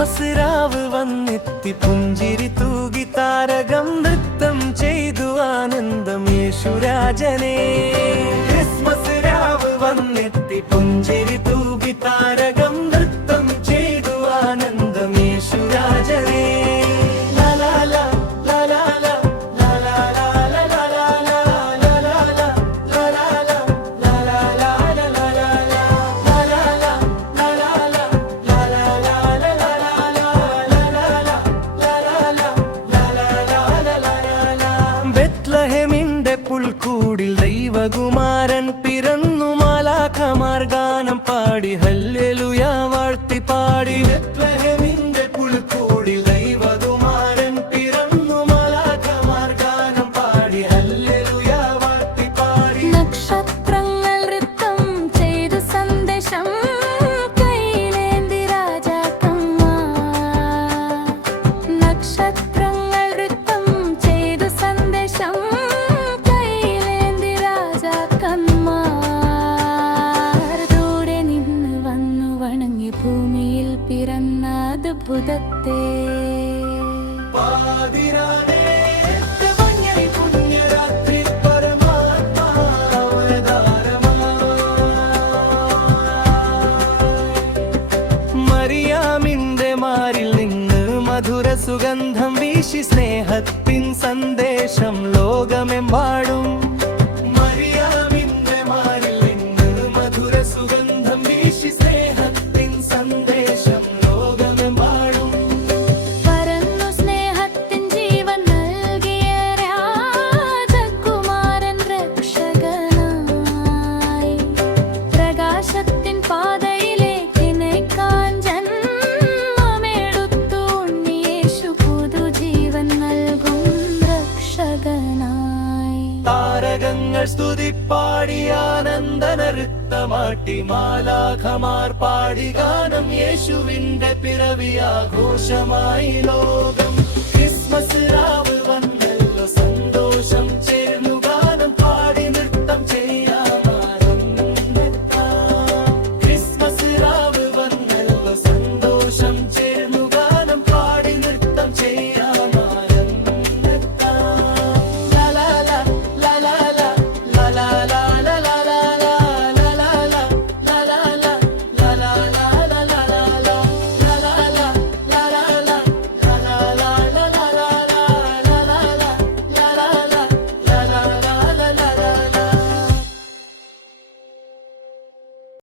Christmas രാവ് വന്നെത്തി പുഞ്ചിരി തൂകി താരകം നൃത്തം ചെയ്തു ആനന്ദം യേശുരാജനെ. ക്രിസ്മസ് രാവ് വന്നെത്തി പുഞ്ചിരി തൂകി താരകം നൃത്തം ചെയ്തു ആനന്ദം യേശുരാജനെ. ബെത്ലഹേമിന്റെ പുൽക്കൂടിൽ ദൈവകുമാരൻ പിറന്നു. മാലാഖമാർ ഗാനം പാടി ഹല്ലേലൂയ വാഴ്ത്തി പാടി. ബെത്ലഹേമിന്റെ പുൽക്കൂടിൽ ദൈവകുമാരൻ പിറന്നു. മാലാഖമാർ ഗാനം പാടി ഹല്ലേലൂയ വാഴ്ത്തി പാടി. നക്ഷത്രങ്ങൾ നൃത്തം ചെയ്തു സന്ദേശം കൈയിലേന്തി രാജാക്കന്മാർ. നക്ഷത്രങ്ങൾ നൃത്തം ചെയ്തു സന്ദേശം കൈയിലേന്തി രാജാക്കന്മാർ. ദൂരെ നിന്ന് വന്നു വണങ്ങി ഭൂമിയിൽ പിറന്ന അദ്ഭുതത്തെ. മറിയാമിന്റെ മാറിൽ നിന്ന് മധുര സുഗന്ധം വീശി സ്നേഹത്തിൻ സന്ദേശം ലോകമെമ്പാടും. മറിയാമിന്റെ മാറിൽ നിന്ന് മധുര സുഗന്ധം വീശി സ്നേഹത്തിൻ സന്ദേശം ലോകമെമ്പാടും. പരന്നു സ്നേഹത്തിൻ ജീവൻ നൽകിയ രാജകുമാരൻ രക്ഷകനായി. പ്രകാശത്തിൻ പാതയിലേക്ക് നയിക്കാൻ ജന്മമെടുത്തു ഉണ്ണി യേശു പുതുജീവൻ നൽകും രക്ഷകനായി. താരകങ്ങൾ സ്തുതിപ്പാടി ആനന്ദ നൃത്തമാട്ടി. മാലാഖമാർ പാടി ഗാനം യേശുവിന്റെ പിറവി ആഘോഷമായി ലോകം. ക്രിസ്മസ് രാവ്